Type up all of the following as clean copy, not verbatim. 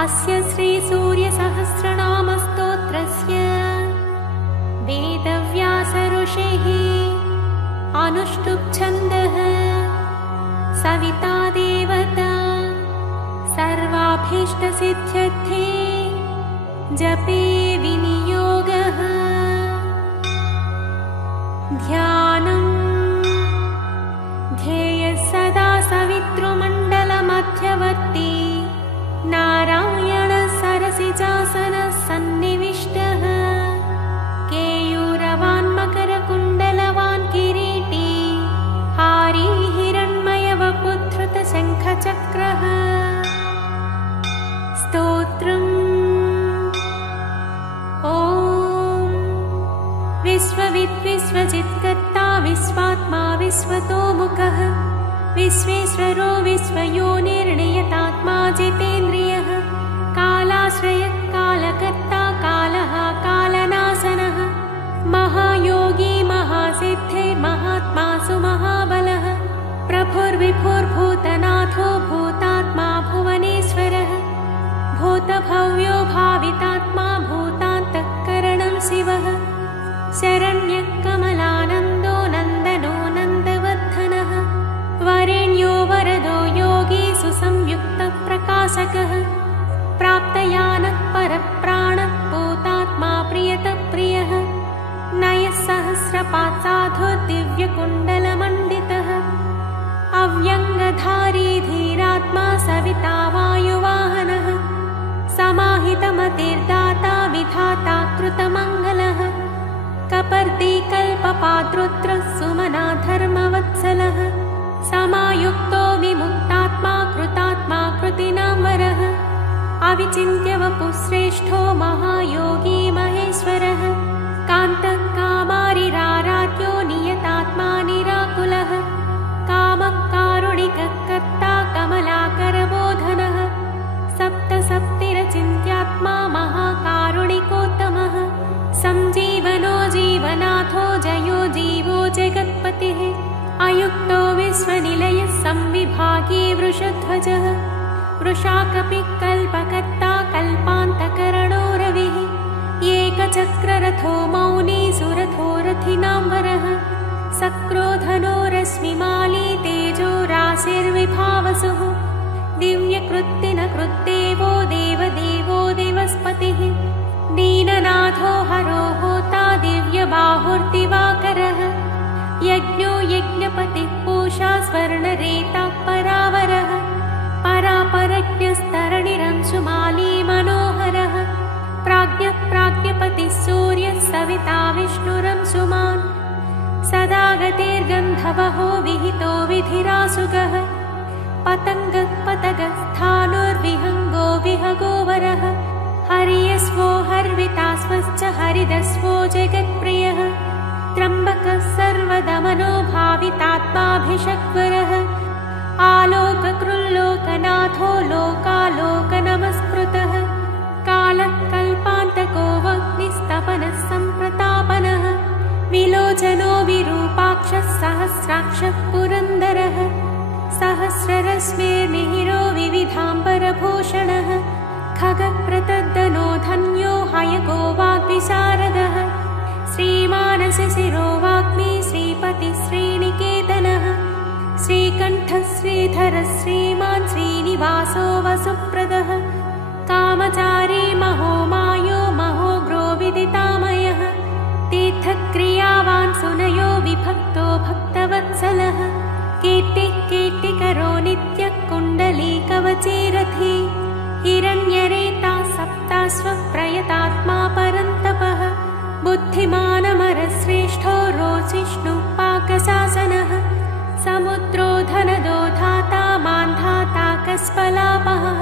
अस्य श्रीसूर्यसहस्रनामस्तोत्रस्य वेदव्यासऋषेः अनुष्टुप् छन्दः सविता देवता सर्वाभीष्टसिद्ध्यर्थे जपे विनियोगः। ध्यानं ध्येयः सदा सवितृमण्डलमध्यवर्ती नारायणः सरसिजासनः सन्निविष्टः। केयूरवान् मकरकुण्डलवान् किरीटी हारी हिरण्मयवपुधृतशङ्खचक्रः। स्तोत्रम् ॐ विश्वविद्विश्वजित्कर्ता विश्वात्मा विश्वतोमुखः विश्वेश्वरो विश्वयोनिर्नियतात्मा जितेन्द्रियः। कालाश्रयः कालकर्ता कालः कालनाशनः महायोगी महासिद्धिर्महात्मासु महाबलः। प्रभुर्विभुर्भूतनाथो भूतात्मा भुवनेश्वरः। भूतभव्यो भावितात्मा भूतान्तःकरणं शिवः। शरण्यः कमलानन्दो नन्दनो नन्दवर्धनः। वरेण्यो वरदो योगी सुसंयुक्तः प्रकाशकः। प्राप्तयानः परप्राणः भूतात्मा प्रियतप्रियः। नयः सहस्रपात्साधो दिव्यकुण्डलमण्डितः। अव्यङ्गधारी धीरात्मा सविता वायुवाहनः। समाहितमतिर्दाता विधाता कृतमङ्गलः। कपर्दी कल्पपाद्रुद्रः सुमना धर्मवत्सलः। समायुक्तो विमुक्तात्मा कृतात्मा कृतिनां वरः। अविचिन्त्यवपुश्रेष्ठो महायोगी महेश्वरः। कान्तः कामारिराराध्यो नियतात्मा निराकुलः। कामः कारुणिकः कर्ता कमलाकरबोधनः। सप्तसप्तिरचिन्त्यात्मा महाकारुणिकोत्तमः। संजीवनो जीवनाथो जयो जीवो जगत्पतिः। अयुक्तो विश्वनिलयः संविभागी वृषध्वजः। वृषाकपिः कल्पकर्ता कल्पान्तकरणो रविः। एकचक्ररथो मौनी सुरथो रथिनां वरः। सक्रोधनो रश्मिमाली तेजो राशिर्विभावसुः। दिव्यकृत्तिनकृद्देवो देवदेवो दिवस्पतिः। दीननाथो हरो होता दिव्यबाहुर्दिवाकरः। यज्ञो यज्ञपतिः पूषा स्वर्णरेता परावरः। परापरज्ञस्तरणिरंशुमाली मनोहरः। प्राज्ञः प्राज्ञपतिः सूर्यः सविता विष्णुरंशुमान्। सदा गतिर्गन्धवहो विहितो विधिरासुगः। पतङ्गः पतगस्थाणुर्विहङ्गो विहगोवरः। हर्यस्वो हर्वितास्वश्च हरिदस्वो जगत्प्रियः। त्र्यम्बकः सर्वदमनो भावितात्माभिषग्वरः। आलोककृल्लोकनाथो लोकालोकनमस्कृतः। कालः कल्पान्तको वह्निस्तपनः सम्प्रतापनः। विलोचनो विरूपाक्षः सहस्राक्षः पुरन्दरः। सहस्ररश्मिर्मिहिरो विविधाम्बरभूषणः। खगप्रतद्दनो धन्यो हयगो वाग्विशारदः। श्रीमानसशिरो वाग्मी श्रीपतिः श्रीनिकेतनः। श्रीकण्ठः श्रीधरः श्रीमान् श्रीनिवासो वसुप्रदः। कामचारी महोमायो महोग्रो विदितामयः। तीर्थक्रियावान् सुनयो विभक्तो भक्तवत्सलः। कीर्तिः कीर्तिकरो नित्यः कुण्डलीकवचीरथी। हिरण्यरेता सप्ताश्वः प्रयतात्मा परन्तपः। बुद्धिमानमरश्रेष्ठो रोचिष्णुः पाकशासनः। समुद्रो धनदो धाता मान्धाता कस्पलापहः।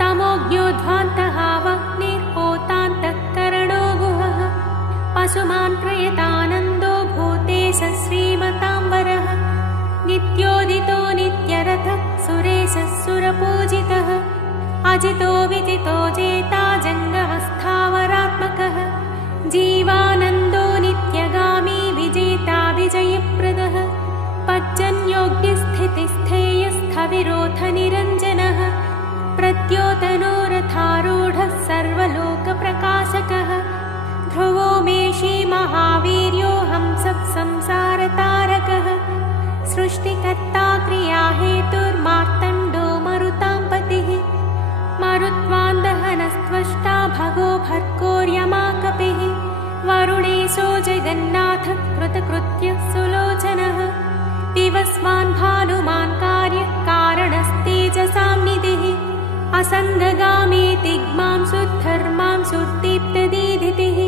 तमोज्ञोध्वान्तः वह्निर्होतान्तःकरणो गुहः। पशुमान् प्रयतानन्दो भूतेशः श्रीमतां वरः। नित्योदितो नित्यरथः सुरेशः सुरपूजितः। अजितो विजितो जेता जङ्गमस्थावरात्मकः। जीवानन्दो नित्यगामी विजेता विजयप्रदः। पज्जन्योग्यस्थितिस्थेयस्थविरोधनिरञ्जनः। प्रद्योतनो रथा हेतुर्मार्तण्डो मरुतां पतिः मरुत्वान्दहनस्त्वष्टा भगो भर्गोर्यमाकपिः वरुणेशो जगन्नाथ कृतकृत्य सुलोचनः दिवस्वान् भानुमान् कार्यकारणस्तेजसां निधिः असङ्गगामी तिग्मां सुद्धर्मां सुदीप्तदीधितिः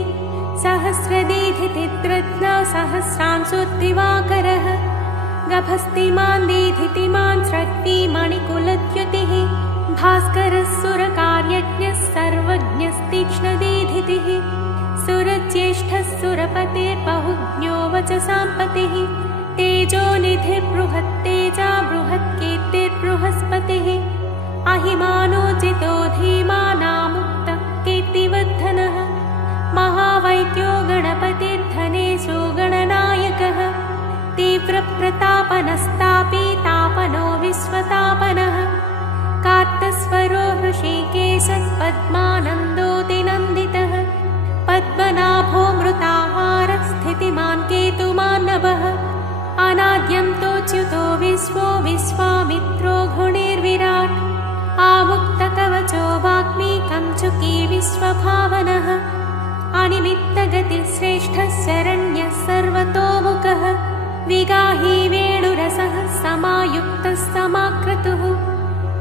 सहस्रदीधितिद्रत्न सहस्रां सुदिवाकरः गभस्तिमान् दीधितिमान् स्रग्वी मणिकुलद्युतिः भास्करः सुरकार्यज्ञः सर्वज्ञस्तीक्ष्णदीधितिः सुरज्येष्ठः सुरपतिर्बहुज्ञो वचसां पतिः तेजोनिधिर्बृहत्तेजा बृहत्कीर्तिर्बृहस्पतिः अहिमानोचितो धीमानामुक्तः कीर्तिवर्धनः महावैद्यो गणपतिर्धनेशो गणनायकः तीव्रप्रतापनस्तापी तापनो विश्वतापनः कार्तस्वरो हृषीकेशः पद्मानन्दोऽतिनन्दितः पद्मनाभो मृताहारः स्थितिमान् केतुमान्नभः अनाद्यं तोच्युतो विश्वो विश्वामित्रो घृणिर्विराट् आमुक्तकवचो वाग्मी कञ्चुकी विश्वभावनः अनिमित्तगतिश्रेष्ठः शरण्यः सर्वतोमुखः विगाही वेणुरसः समायुक्तः समाक्रतुः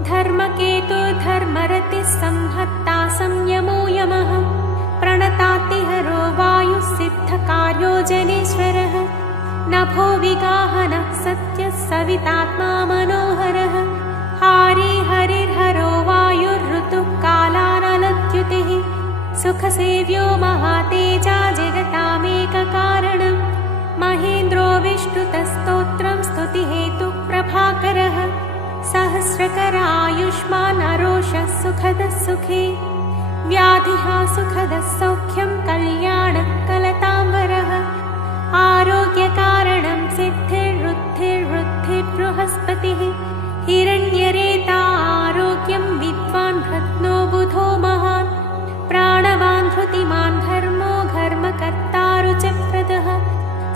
धर्मकेतुर्धर्मरतिः संहत्ता संयमो यमः प्रणतातिहरो वायुः सिद्धकार्यो जनेश्वरः नभो विगाहनः सत्यः सवितात्मा मनोहरः हारी हरिर्हरो वायुर्ऋतुः कालानलद्युतिः सुखसेव्यो महातेजा जगतामेककारणम् महेन्द्रो विष्णुतस्तोत्रं स्तुतिहेतुः प्रभाकरः सहस्रकरायुष्मान् अरोषः सुखदः सुखे व्याधिः सुखदः सौख्यं कल्याणः कलताम्बरः आरोग्यकारणं सिद्धिर्वृद्धिर्बृहस्पतिः हिरण्यरेता आरोग्यं विद्वान् भ्रत्नो बुधो महान् प्राणवान् धृतिमान् धर्मो घर्मकर्ता रुचप्रदः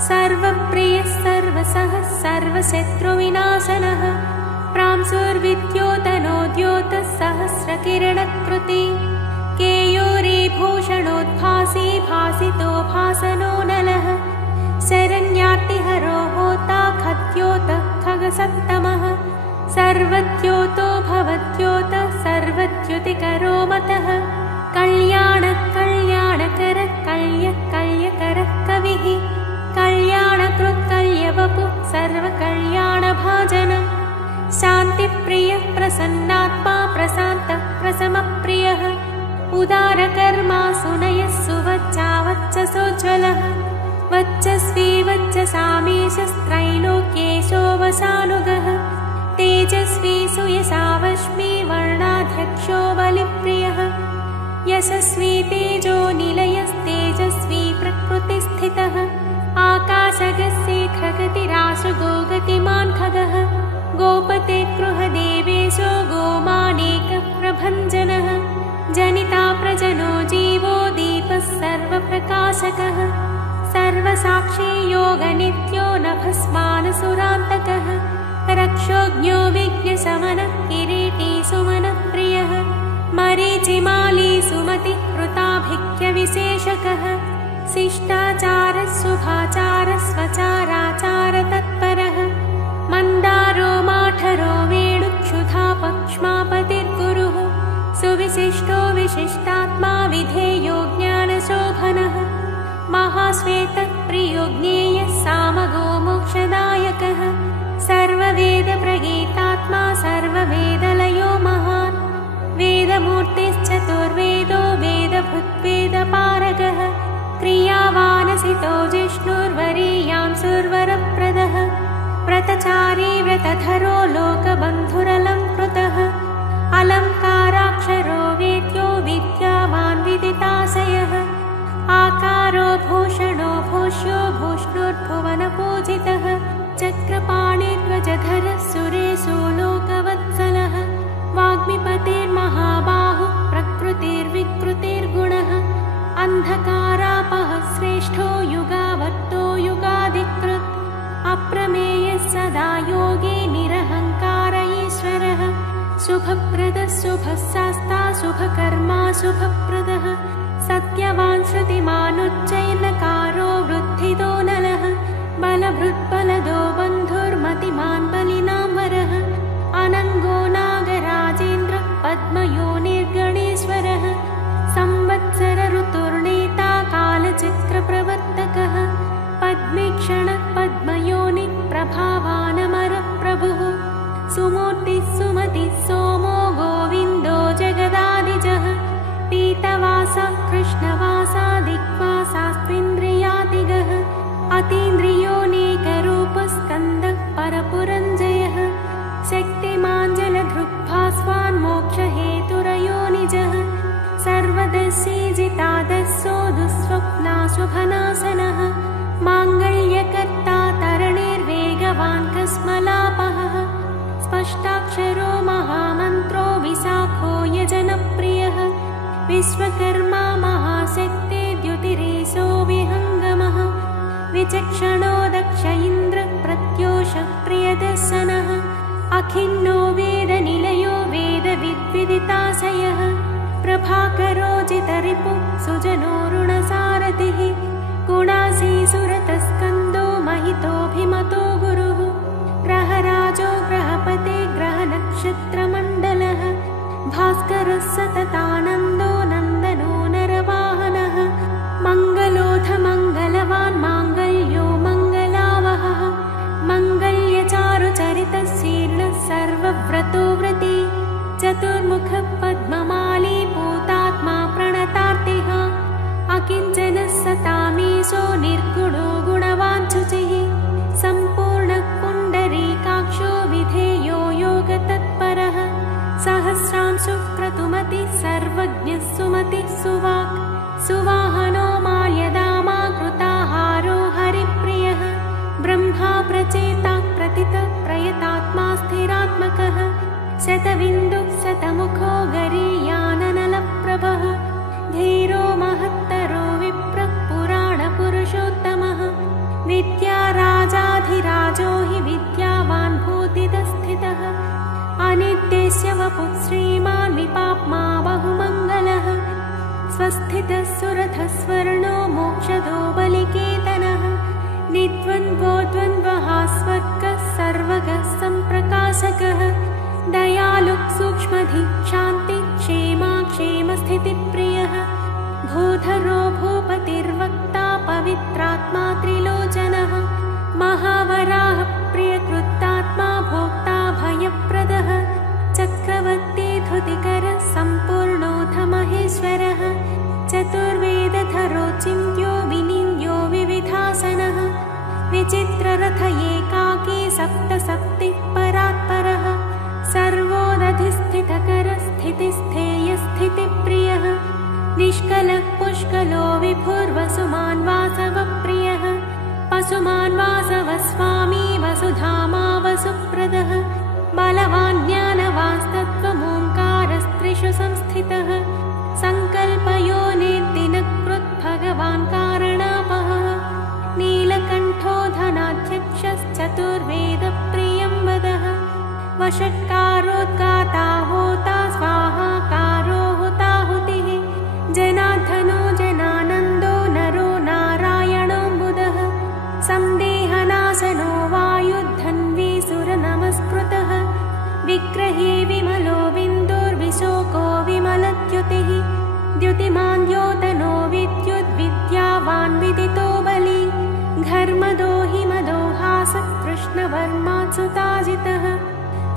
सर्वप्रियः सर्वसः सर्वशत्रुविनाशनः प्रांसुर्विद्योतनोद्योतः सहस्रकिरणकृति केयूरी भूषणोद्भासी भासितो भासनो नलः शरण्यार्तिहरो होता खद्योतः खगसत्तमः सर्वद्योतो भवद्योतः सर्वद्युतिकरो मतः कल्याणः कल्याणकरः कल्यकरः कविः कल्याणकृत्कल्यवपुः सर्वकल्याणभाजनम् शान्तिप्रियः प्रसन्नात्मा प्रशान्तः प्रशमप्रियः उदारकर्मा सुनयः सुवच्चावच्चसोज्ज्वलः वच्चस्वी वच्चसामीशस्त्रैलोक्येशो वशानुगः तेजस्वी सुयशावश्मी वर्णाध्यक्षो बलिप्रियः यशस्वी तेजो निलयस्तेजस्वी प्रकृतिस्थितः आकाशगस्येखगतिराशुगो गतिमान् खगः गोपते गृहदेवेशो गोमानेकप्रभञ्जनः जनिता प्रजनो जीवो दीपः सर्वप्रकाशकः सर्वसाक्षी योगनित्यो नभस्मानसुरान्तकः रक्षोज्ञो विज्ञशमनः किरीटी सुमनः प्रियः मरीचिमाली सुमतिः कृताभिज्ञविशेषकः शिष्टाचारः शुभाचारः स्वचाराचारतत्परः मन्दारो माठरो वेणुक्षुधा पक्ष्मापतिर्गुरुः सुविशिष्टो विशिष्टात्मा विधेयो ज्ञानशोभनः महाश्वेतः प्रियो ज्ञेयः सामगो मोक्षदायकः सर्ववेदप्रगीतात्मा सर्ववेदलयो महान् वेदमूर्तिश्चतुर्वेदो वेदभृद्वेदपारगः क्रियावानसितो जिष्णुर्वरीयां सुरवरप्रदः व्रतचारी व्रतधरो लोकबन्धुरलं कृतः अलङ्काराक्षरो वेद्यो विद्यावान् विदिताशयः आकारो भूषणो भूष्यो भूष्णुर्भुवनपूजितः चक्रपाणिध्वजधरः सुरेशो लोकवत्सलः वाग्मिपतिर्महाबाहुः प्रकृतिर्विकृतिर्गुणः अन्धकारापः श्रेष्ठो युगावत्तो युगाधिकृत् अप्रमेयः सदा योगी निरहङ्कार शुभकर्मा शुभप्रदः सत्यवान् श्रुतिमानुच्चैर्नकारो वृद्धितो नलः बलभृत्बलदो बन्धुर्मतिमान् बलिनां वरः अनङ्गो नागराजेन्द्र पद्मयोनिर्गणेश्वरः संवत्सर ऋतुर्नेता कालचक्रप्रवर्तकः पद्मीक्षणः पद्मयोनि प्रभावानमरप्रभुः सुमूर्तिः सुमतिः सोमो गोविन्दो जगदादिजः पीतवासः कृष्णवासा दिग्वासास्त्विन्द्रियातिगः अतीन्द्रियोऽनेकरूपस्कन्दः परपुरञ्जयः शक्तिमाञ्जलधृग्भास्वान् मोक्षहेतुरयोनिजः सर्वदशीजितादस्सो दुःस्वप्नाशुभनाशनः माङ्गल्यकर्ता तरणेर्वेगवान् कस्मलापहः स्पष्टाक्षरो महामन्त्रो विशाखो यजनप्रियः विश्वकर्मा महाशक्ते द्युतिरेशो विहङ्गमः विचक्षणो दक्ष इन्द्र प्रत्योषः प्रियदर्शनः अखिन्नो वेदनिलयो वेदविद्विदिताशयः प्रभाकरो जितरिपुः सुजनोरुणसारथिः गुणासीसुरतस्कन्दो महितोऽभिमतो गुरुः ग्रहराजो ग्रहपते ग्रहनक्षत्रमण्डलः भास्करः सततानन्दो नन्दनो नरवाहनः मङ्गलोऽथ मङ्गलवान् माङ्गल्यो मङ्गलावहः मङ्गल्यचारुचरितशीर्णः सर्वव्रतो व्रती चतुर्मुखः पद्ममाली भूतात्मा प्रणतार्तिः अकिञ्चनः सतामीशो निर्गुणो गुणवान् शुचिः सम्पूर्णः पुण्डरीकाक्षो विधेयो योगतत्परः सहस्रांशुः क्रतुमतिः सर्वज्ञः सुमतिः सुवाक् सुवाहनो माल्यदामा कृताहारो हरिप्रियः ब्रह्मा प्रचेताः प्रतितः प्रयतात्मा स्थिरात्मकः शतबिन्दुः शतमुखो गरीयाननलप्रभः धीरो महत्तरो विप्रः पुराणपुरुषोत्तमः विद्याराजाधिराजो हि विद्यावान् भूतितस्थितः अनिद्यस्य वपुः श्रीमान् विपाप्मा बहुमङ्गलः स्वस्थितः सुरथः स्वर्णो मोक्षदो बलिकेतनः निद्वन्द्वो द्वन्द्वः स्वर्गः सर्वगः सम्प्रकाशकः दयालुः सूक्ष्मधिः शान्तिः क्षेमा क्षेमस्थितिप्रियः भूधरो भूपतिर्वक्ता पवित्रात्मा त्रिलोचनः महावराहः प्रियकृतात्मा भोक्ता भयप्रदः चक्रवर्ती धृतिकरः सम्पूर्णोऽथ महेश्वरः चतुर्वेदधरो चिन्त्यो विनिन्द्यो विविधासनः विचित्ररथ एकाकी सप्तसप्तिः परात्परः सर्वोदधिस्थितकरः स्थितिस्थेयस्थितिप्रियः निष्कलः पुष्कलो विभुर्वसुमान् वासवप्रियः पशुमान् वासवस्वामी वसुधामा वसुप्रदः बलवान् ज्ञानवांस्तत्त्वमोङ्कारस्त्रिषु संस्थितः सङ्कल्पयोनिर्दिनकृत् भगवान् कारणापहः नीलकण्ठो धनाध्यक्षश्चतुर्वेदप्रियं वदः वषट्कारोद्गाता होता स्वाहाकारो हुताहुतिः जनार्दनो जनानन्दो नरो नारायणोऽम्बुदः संदेहनाशनो वायुद्धन्वी सुरनमस्कृतः विग्रहे विमलो बिन्दुर्विशोको विमलद्युतिः द्युतिमान् द्योतनो विद्युद्विद्यावान् विदितो बली घर्मदो हिमदो हासः कृष्णवर्माच्युताजितः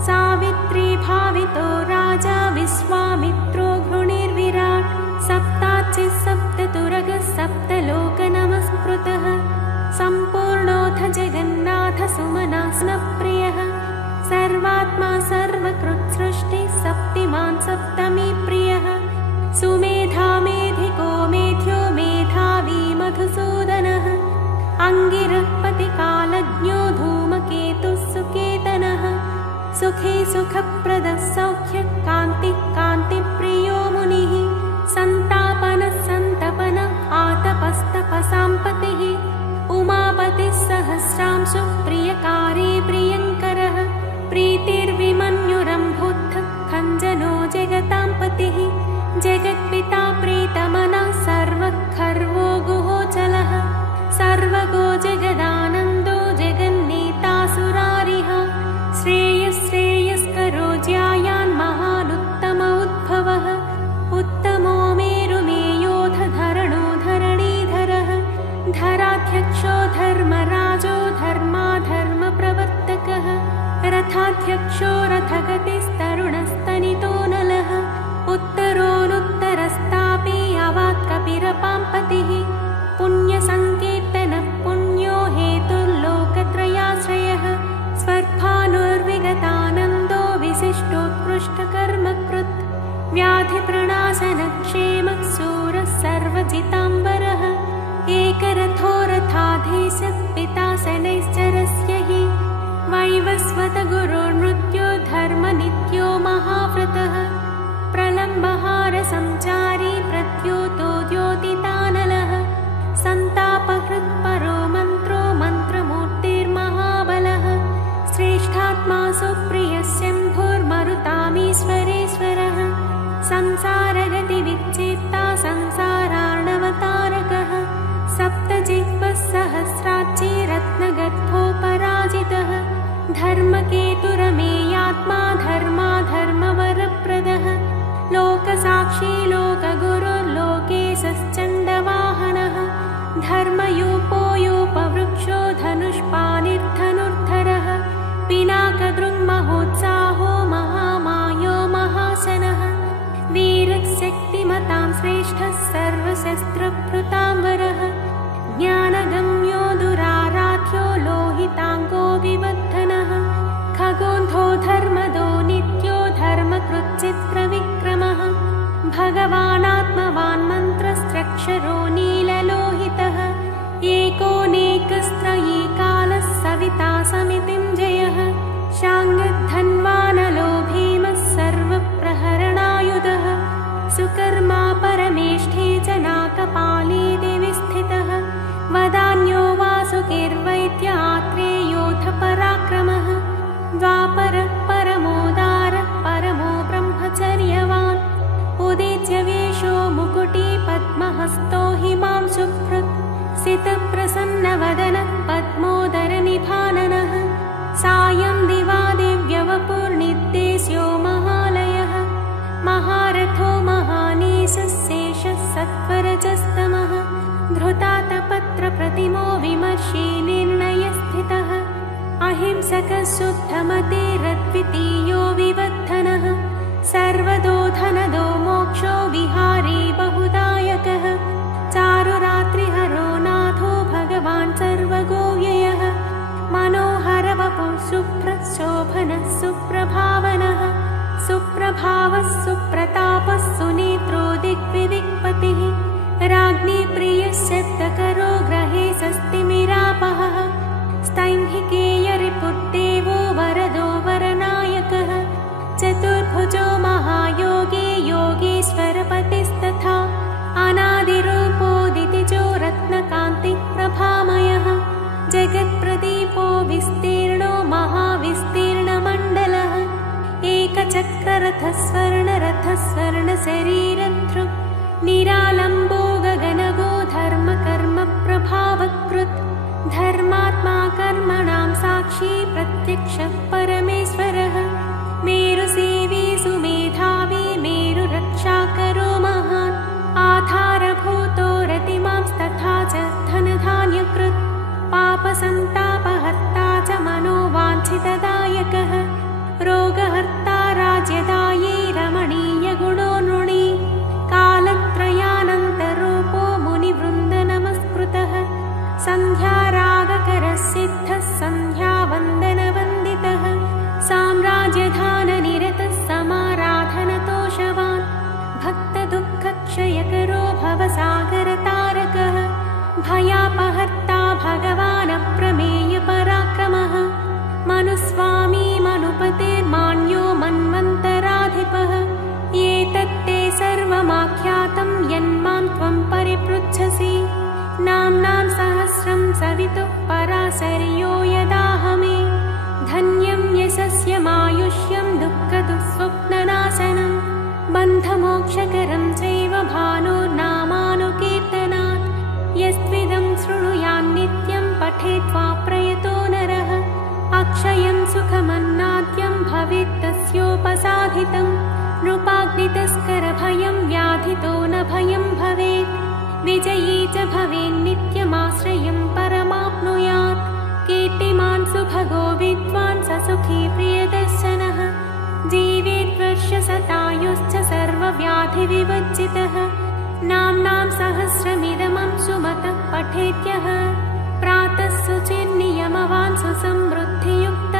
सावित्री भावितो राजा विश्वामित्रो घृणिर्विराट् सप्ताच्चिः सप्ततुरगः सप्तलोकनमस्कृतः सम्पूर्णोऽथ जगन्नाथ सुमनास्नप्रियः सर्वात्मा सर्वकृत्सृष्टिः सप्तिमान् सप्तमी प्रियः सुमेधा मेधिको मेध्यो मेधावी मधुसूदनः अङ्गिरः पतिकालज्ञो धूमकेतुः सुकेतनः सुखे सुखप्रदः सौख्यः कान्तिः कान्तिप्रियो मुनिः सन्तापनः सन्तपनः आतपस्तपसाम्पतिः उमापतिः सहस्रांशुः प्रियकारी प्रियङ्करः प्रीतिर्विमन्युरम्भुद्धः खञ्जनो जगतां पतिः जगत्पिता प्रीतमनः सर्वखर्वो गुहोचलः सर्वगो जगदानन्दो जगन्नेता सुरारिः श्रेयस्करो ज्यायान् महानुत्तम उद्भवः उत्तमो मेरुमेयोऽथ धरणो धरणीधरः धराध्यक्षो धर्मराजो धर्माधर्मप्रवर्तकः रथाध्यक्षो रथगतिस्तरुणस्तनितो नलः उत्तरोऽनुत्तरस्तापि अवात्कपिरपाम्पतिः पुण्यसङ्कीर्तनः पुण्यो हेतुर्लोकत्रयाश्रयः स्वर्भानुर्विगतानन्दो विशिष्टोत्कृष्टकर्मकृत् व्याधिप्रणाशनक्षेमः शूरः सर्वजिताम्बरः एकरथो रथाधीशः पिता शनैश्चरस्य हि वैवस्वतगुरोर्मृत्यो धर्मनित्यो महाव्रतः प्रलम्बहारसञ्चारी प्रद्योतो द्योतितानलः सन्तापहृत्परो मन्त्रो मन्त्रमूर्तिर्महाबलः श्रेष्ठात्मा सुप्रियः शम्भुर्मरुतामीश्वरेश्वरः संसारगतिविच्छेत्ता संसारार्णवतारकः सप्तजिह्वः सहस्राक्षी रत्नगर्भो पराजितः धर्मकेतुरमेयात्मा धर्माधर्मवरप्रदः लोकसाक्षी लोकगुरुर्लोकेशश्चण्डवाहनः धर्मयूपोयोपवृक्षो धनुष्पाणिर्धनुर्धरः पिनाकदृङ्महोत्साहो महामायो महाशनः वीरशक्तिमतां श्रेष्ठः सर्वशस्त्रभृताम्बरः ज्ञानगम्यो दुराराध्यो लोहिताङ्गो विवर्धनः खगोन्धो धर्मदो नित्यो धर्मकृच्चित्रविक्रमः भगवानात्मवान् मन्त्रस्त्रक्षरो नीललोहितः एकोनेकस्त्रयी कालः सविता समितिञ्जयः शाङ्गधन्वानलो भीमः सर्वप्रहरणायुधः सुकर्मा परमेष्ठी जनाकपाली दिवि स्थितः वदान्यो वासुकिर्वैद्य आत्रेयोऽथ पराक्रमः द्वापरः परमोदारः परमो ब्रह्मचर्यवान् उदीच्य वेशो मुकुटी पद्महस्तो हिमांशुभृत् सितप्रसन्नवदनः पद्मोदरनिभाननः सायं दिवादिव्यवपुर्निर्देश्यो महालयः महारथो महानीशः शेषः सत्वरजस्तमः धृतातपत्रप्रतिमो विमर्शी निर्णयस्थितः अहिंसकः शुद्धमतिरद्वितीयो विवर्धनः सर्वदो धनदो मोक्षो विहारी बहुदायकः चारुरात्रिहरो नाथो भगवान् सर्वगोव्ययः मनोहरवपुः शुभ्रः शोभनः सुप्रभावनः सुप्रभावः सुप्रतापः सुनेत्रो दिग्विदिक्पतिः राज्ञी प्रियः शब्दकरो ग्रहे स्वस्तिमिरापहः स्तैम्भिकेयरिपुर्देवो वरदो वरनायकः चतुर्भुजो महायोगी योगीश्वरपतिस्तथा अनादिरूपोदितिजो रत्नकान्तिप्रभामयः जगत्प्रदीपो विस्तीर्णो महाविस्तीर्णमण्डलः एकचक्ररथः स्वर्णरथस्वर्णशरीरधृक् निरालम्बो गगनगो धर्मकर्मप्रभावकृत् धर्मात्मा कर्मणां साक्षी प्रत्यक्षः परमेश्वरः मेरुसेवी सुमेधावी मेरुरक्षाकरो महान् आधारभूतो रतिमांस्तथा च धनधान्यकृत् पापसन्तापहर्ता च मनोवाञ्छितदायकः रोगहर्ता राज्यदायी रमणीयगुणो नृणी कालत्रयानन्तरूपो मुनिवृन्दनमस्कृतः सन्ध्यारागकरः सिद्धः सन्ध्यावन्दनवन्दितः साम्राज्यधाननिरतः समाराधनतोषवान् भक्तदुःखक्षयकरो भवसागरतारकः भयापहर्ता भगवानप्रमेयपराक्रमः मनुस्वामी मनुपतिर्मान्यो मन्वन्तराधिपः एतत्ते सर्वमाख्यातं यन्मां त्वं परिपृच्छसि नाम्नां सहस्रं सवितुः पराशर्यो यदाहमे धन्यं यशस्यमायुष्यं दुःखदुःस्वप्ननाशनं बन्धमो मोक्षकरं चैव भानोर्नामानुकीर्तनात् यस्त्विदं शृणुयान्नित्यं पठेद्वा प्रयतो नरः अक्षयं सुखमन्नाद्यं भवेत् तस्योपसाधितं नृपाग्नितस्करभयं व्याधितो न भयं भवेत् विजयी च भवेन्नित्यमाश्रयं परमाप्नुयात् कीर्तिमान् सुभगो विद्वान् स सुखी प्रियदर्शनः जीवेद्वर्षशतायुश्च सर्वव्याधिविवर्जितः नाम्नां सहस्रमिदमं सुमतः पठेद्यः प्रातः शुचिर्नियमवान् सुसमृद्धियुक्तः